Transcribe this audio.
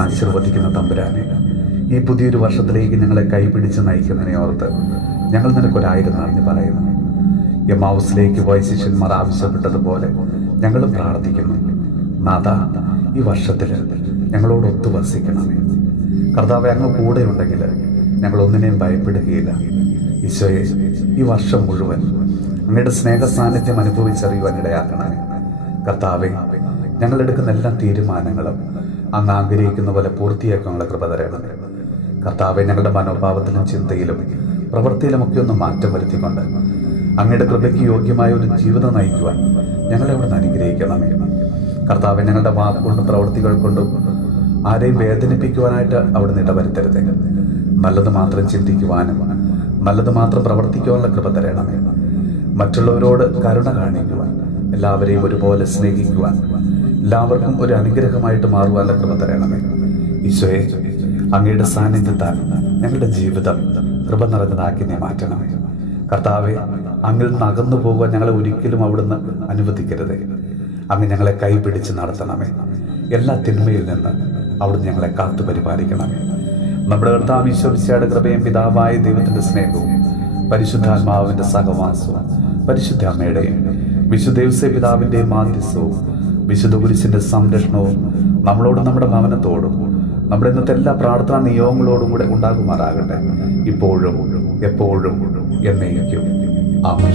അതിശയം ആശീർവദിക്കുന്ന തമ്പുരാനെ, ഈ പുതിയൊരു വർഷത്തിലേക്ക് ഞങ്ങളെ കൈപിടിച്ച് നയിക്കുന്നതിനെ ഓർത്ത് ഞങ്ങൾ നിനക്കൊരായിരം നന്ദി പറയുന്നു. എമ്മാവുസിലേക്ക് പോയ ശിഷ്യന്മാർ ആവശ്യപ്പെട്ടതുപോലെ ഞങ്ങളും പ്രാർത്ഥിക്കുന്നു. നാഥ, ഈ വർഷത്തിൽ ഞങ്ങളോട് ഒത്തു വസിക്കണമേ. കർത്താവേ, അങ്ങ് കൂടെയുണ്ടെങ്കിൽ ഞങ്ങൾ ഒന്നിനെയും ഭയപ്പെടുകയില്ല. ഈശോയെ, ഈ വർഷം മുഴുവൻ അങ്ങയുടെ സ്നേഹ സാന്നിധ്യം അനുഭവിച്ചറിയുവാൻ ഇടയാക്കണമേ. കർത്താവേ, ഞങ്ങളെടുക്കുന്ന എല്ലാ തീരുമാനങ്ങളും അങ്ങ് ആഗ്രഹിക്കുന്ന പോലെ പൂർത്തിയാക്കാനുള്ള കൃപ തരണമേ. കർത്താവെ, ഞങ്ങളുടെ മനോഭാവത്തിലും ചിന്തയിലും പ്രവൃത്തിയിലുമൊക്കെ ഒന്ന് മാറ്റം വരുത്തിക്കൊണ്ട് അങ്ങയുടെ കൃപയ്ക്ക് യോഗ്യമായ ഒരു ജീവിതം നയിക്കുവാൻ ഞങ്ങളെ അവിടെ നിന്ന് അനുഗ്രഹിക്കണമേ. കർത്താവെ, ഞങ്ങളുടെ വാക്കുകൊണ്ടും പ്രവൃത്തികൾ കൊണ്ടും ആരെയും വേദനിപ്പിക്കുവാനായിട്ട് അവിടെ നിന്ന് ഇടവരുത്തരുതേ. നല്ലത് മാത്രം ചിന്തിക്കുവാനും നല്ലത് മാത്രം പ്രവർത്തിക്കുവാനുള്ള കൃപ തരണമേ. മറ്റുള്ളവരോട് കരുണ കാണിക്കുവാൻ, എല്ലാവരെയും ഒരുപോലെ സ്നേഹിക്കുവാൻ, എല്ലാവർക്കും ഒരു അനുഗ്രഹമായിട്ട് മാറുവാനുള്ള കൃപ തരണമേ. ഈശോയെ, അങ്ങയുടെ സാന്നിധ്യത്താൽ ഞങ്ങളുടെ ജീവിതം കൃപ നിറഞ്ഞതാക്കി നീ മാറ്റണമേ. കർത്താവെ, അങ്ങിൽ നിന്ന് അകന്നു പോകുവാൻ ഞങ്ങളെ ഒരിക്കലും അവിടുന്ന് അനുവദിക്കരുതേ. അങ്ങ് ഞങ്ങളെ കൈപിടിച്ച് നടത്തണമേ. എല്ലാ തിന്മയിൽ നിന്ന് അവിടുന്ന് ഞങ്ങളെ കാത്തു പരിപാലിക്കണമേ. നമ്മുടെ കർത്താവ് ഈശോയുടെ കൃപയും പിതാവായ ദൈവത്തിന്റെ സ്നേഹവും പരിശുദ്ധാത്മാവിന്റെ സഹവാസവും പരിശുദ്ധ അമ്മയുടെയും വിശുദ്ധ ഔസേപ്പ് പിതാവിന്റെയും മാധ്യസ്ഥവും വിശുദ്ധ കുരിശിന്റെ സംരക്ഷണവും നമ്മളോടും നമ്മുടെ ഭവനത്തോടും നമ്മുടെ ഇന്നത്തെ എല്ലാ പ്രാർത്ഥനാ നിയോഗങ്ങളോടും കൂടെ ഉണ്ടാകുമാറാകട്ടെ, ഇപ്പോഴും എപ്പോഴും എന്നേക്കും. ആമേൻ.